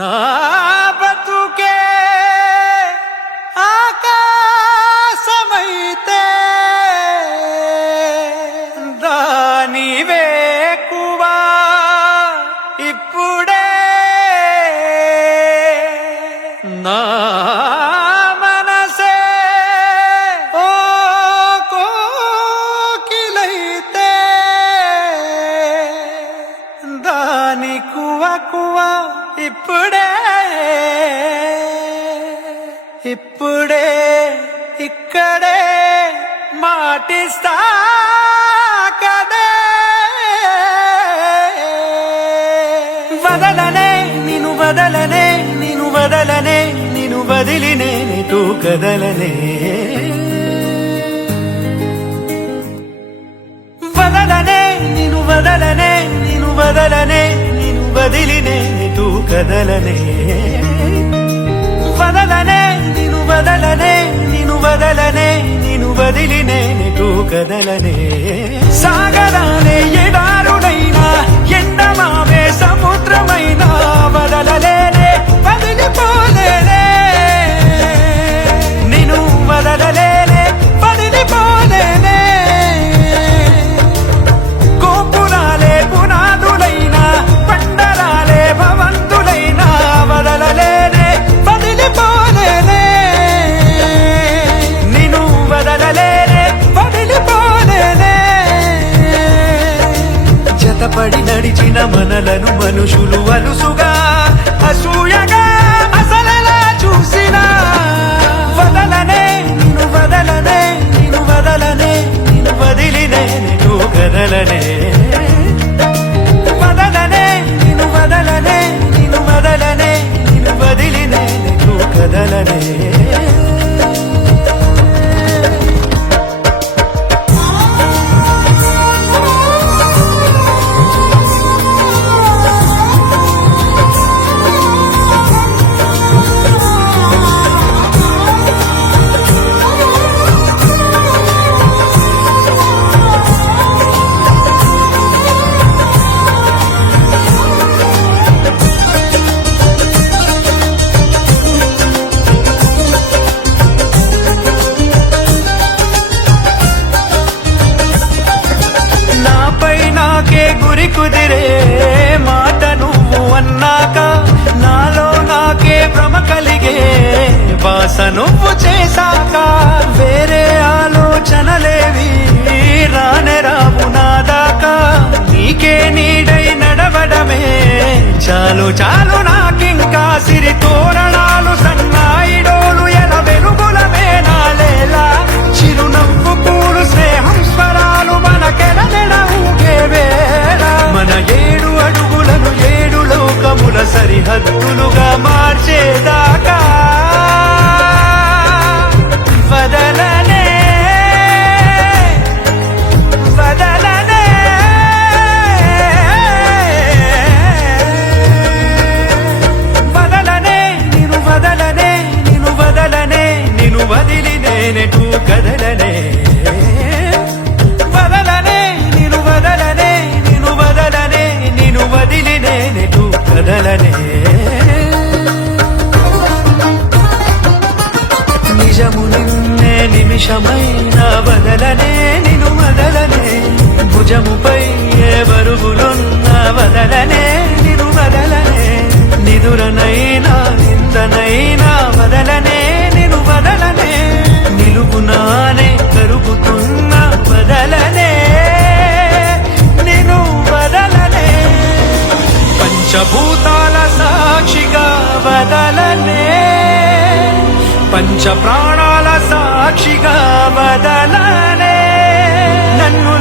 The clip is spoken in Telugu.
నా బతుకే ఆకాశమైతే దాని వేకువా ఇప్పుడే నా మనసే ఓ కోకిలైతే దాని కువ కువ ఇప్పుడే ఇప్పుడే ఇక్కడే మాటిస్తా కదే వదలనే నిన్ను వదలనే నిన్ను వదలనే నిన్ను వదిలి నేనెటూ కదలనే వదలనే నిన్ను వదలనే నిన్ను వదలనే నిన్ను వదిలి నేనెటూ కదలనే వదలనే నిన్ను వదలనే నిన్ను వదలనే నిన్ను వదిలి నేనెటూ కదలనే సాగరానే ఎడారుడైనా ఎండమావే సముద్రమైనా వదలలేనే వదిలిపోలేనే నిన్ను వదలలేనే వదిలిపోలేనే గోపురాలే పునాదులైనా పండరాలే భవంతులైనా వదలలేనే వదిలిపోలేనే నిన్ను వదలలేనే వదిలిపోలేనే జతపడి నడిచిన మనలను మనుషులు అలుసుగా అసూయగా అసలలా చూసినా వదలనే నిన్ను వదలనే నిన్ను వదలనే నిన్ను వదిలి నేనెటూ కదలనే వదలనే నిన్ను వదలనే నిన్ను వదలనే నిన్ను వదిలి నేనెటూ కదలనే గురి కుదిరే మాట నువ్వు అన్నాక నాలో నాకే భ్రమ కలిగే బాస నువ్వు చేశాక వేరే ఆలోచనలేవి రానే రావు నాదాకా నీకే నీడై నడవడమే చాలు చాలు నాకింకా సిరి తోరణాలు సన్నాయిడోలు ఎల వెలుగులమే నాలేలా చిరునవ్వు పూలు స్నేహం స్వరాలు మనకెల ఊగేవేళ మన 7 అడుగులను 7 లోకముల సరిహద్దులుగా మార్చేదాకా వదలనే వదలనే వదలనే నిన్ను వదలనే నిన్ను వదలనే నిన్ను వదిలి నేనెటూ కదలనే వదలనే నిన్ను వదలనే నిన్ను వదలనే నిన్ను వదిలి నేనెటూ కదలనే నిజము నిన్నే నిమిషమైనా వదలనే నిన్ను వదలనే భుజముపై ఏ బరువులున్నా వదలనే నిన్ను వదలనే నిదురనైనా నిందనైనా వదలనే నిన్ను వదలనే నిలుపునానే కరుగుతున్నా వదలనే నిన్ను వదలనే పంచభూతాల సాక్షిగా వదలనే పంచ ప్రాణాల సాక్షిగా వదలనే నన్ను